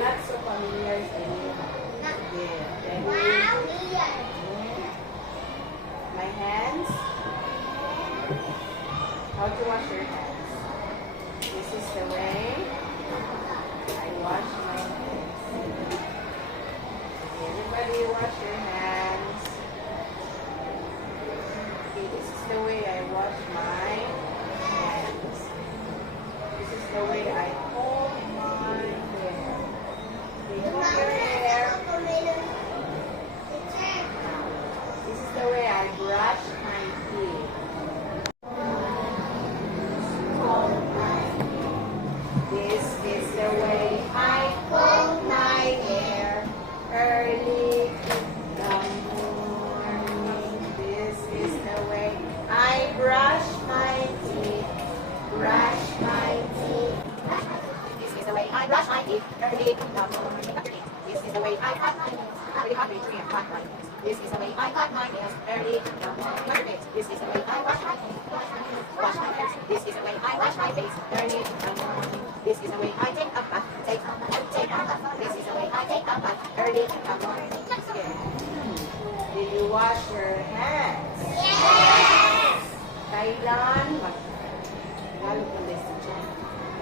Not so familiar sa inyo. Yeah. My hands. How to wash your hands. This is the way I wash my hands. Everybody wash your hands. Okay, this is the way I wash my hands. This is the way I hold my hair. Okay, hold your hair. This is the way I brush my teeth. This is the way I comb my hair early in the morning. This is the way I brush my teeth. Brush my teeth. This is the way I brush my teeth early in the morning. This is the way I cut my nails. This is the way I cut my nails early in the morning. This is the way I wash my face. Wash my face. This is the way I wash my face early in the morning. This is the way I take a bath. Take a bath. This is the way I take a bath early in the morning. Did you wash your hands? Yes! Kailan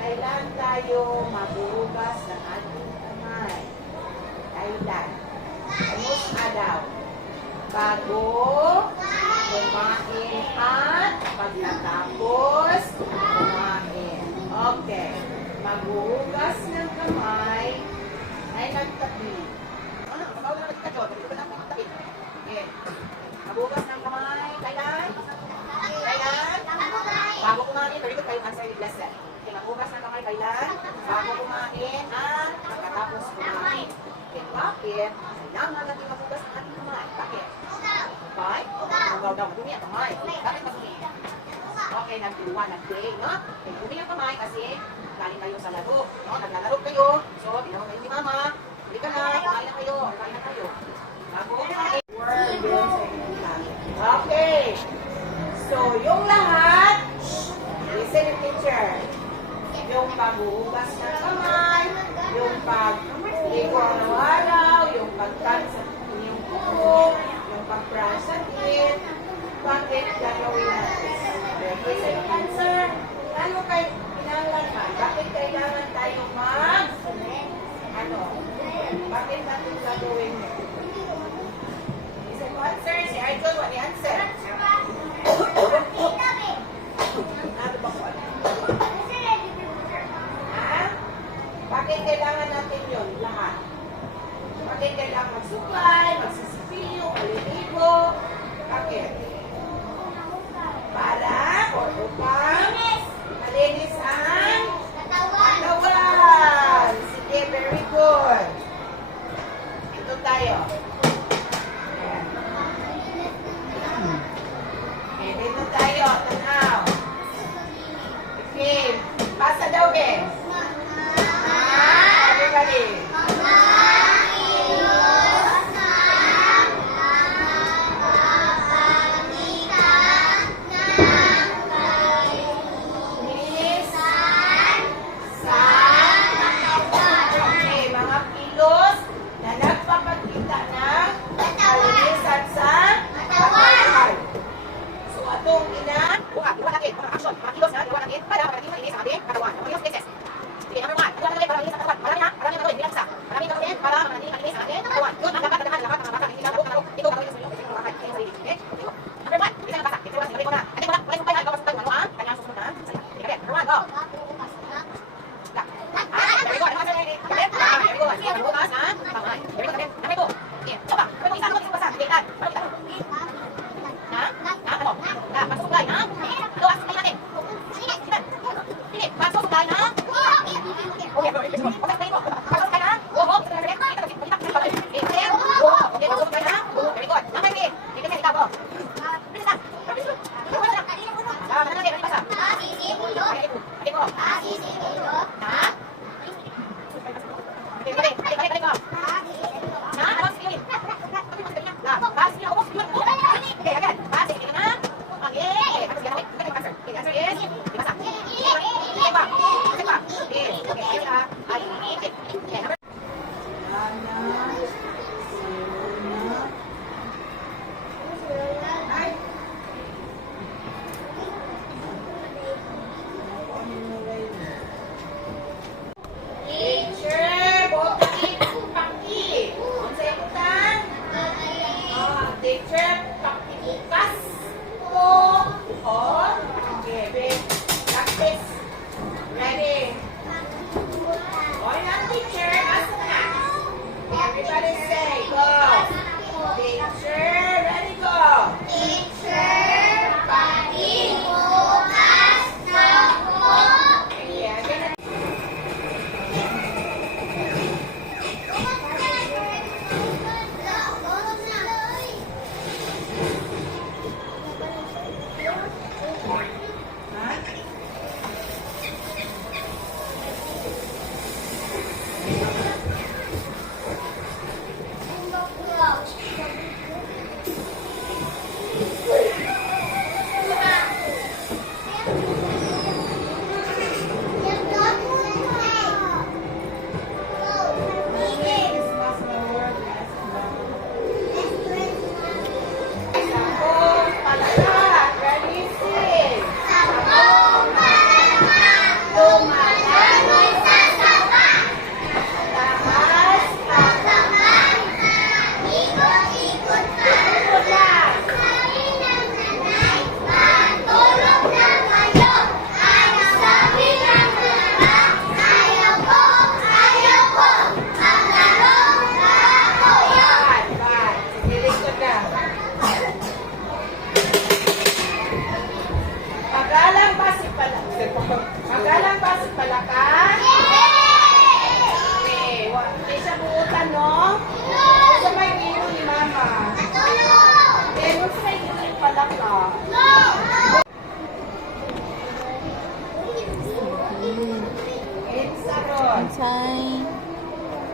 Kailan tayo maghuhugas ng ating kamay? Kailan? Anong araw? Bago kumain at pagkatapos kumain. Okay. Maghuhugas ng kamay ay nagtabi. Maghuhugas ng kamay. Kailan? Bago kumain. Very good kayo answer yung lesson. Okay, maghuhugas ng kamay kailan? Bago kumain at pagkatapos kumain. Okay, bakit? Kailangan natin maghugas ng ating kamay. Bakit? Bakit? Ugaw daw. Madumi ang kamay. Bakit madumi? Okay, nagtuwa, nag-day, no? Okay, madumi ang kamay kasi galing kayo sa laro. No? Naglalaro kayo. So, tinawag kayo ni mama. Huli ka na. Kain na kayo. Kain na kayo. Bago kumain. Okay. So, yung lahat, listen to teacher. Yung paghuhugas ng kamay, yung pag-ligo araw-araw, yung pag-cut sa inyong kuko, yung pag-brush sa teeth, bakit gagawin natin? Kasi yung answer, ano kayo kinalaman? Bakit kailangan tayo bakit natin gagawin yun? Isa yung answer, si Arjun, what the answer? Ano ba ko? Bakit kailangan natin yun? Lahat. Bakit kailangan magsuklay, magsisipilyo, maliligo? Bakit? Para o upang malinis ang katawan. Sige, very good. Ito tayo. Ayan. Okay, dito tayo. Tanaw. Okay. Pasa daw, guys. Everybody.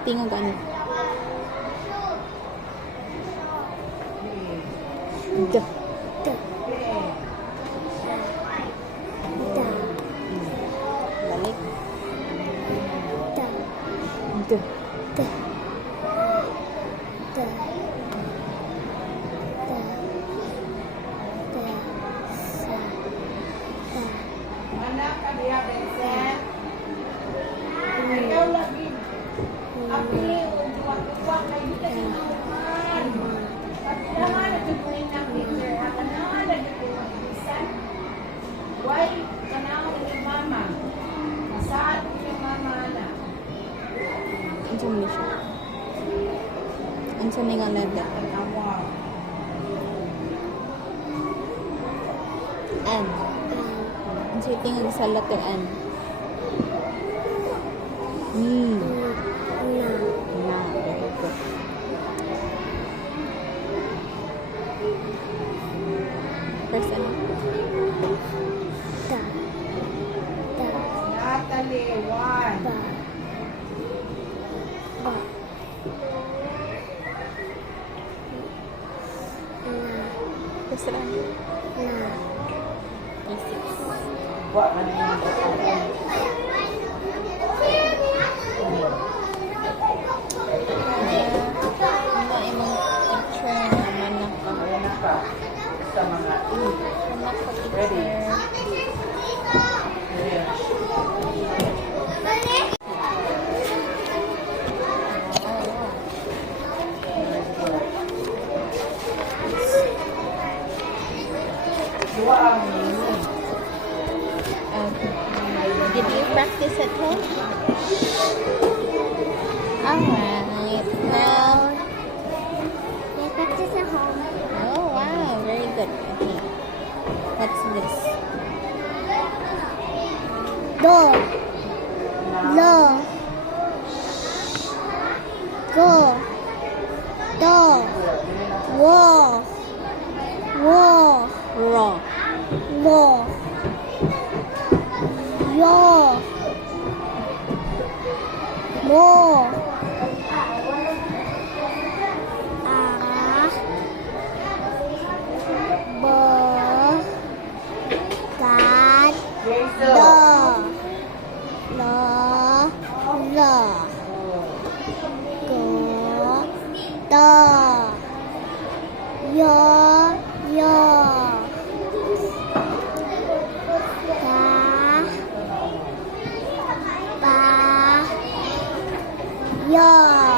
tingog ano. D. Balik. D. Anak ka diya, Vincent. Ikaw lagi. Apili, uwag kayo dito naman. Paglaman na tutunin ng picture. Kanahan na tutunin ng Vincent. Why? Kanahan na yung mama. Saan yung mama na? Ansa ni siya? Ansa ni nga letter? Kanawa. N. Ansa yung tingog sa letter N? Ni. Na. Very good. First ano? Natalie, one. First ano? Six. What man yung Ano imong picture naman na ka? Ayan ka. Sa mga Anak ko Ready. picture. Dua ang Did you practice at home? Alright. Now, practice at home. oh wow, very good. Okay. What's this? Do. Lo. Go. Do. Wo. Wo. Raw. Wo. Yo. Mo. A. Bo. Gat. Do. Lo. Lo. Go. Do. Yo. Yo. Ga. Ba. Yo.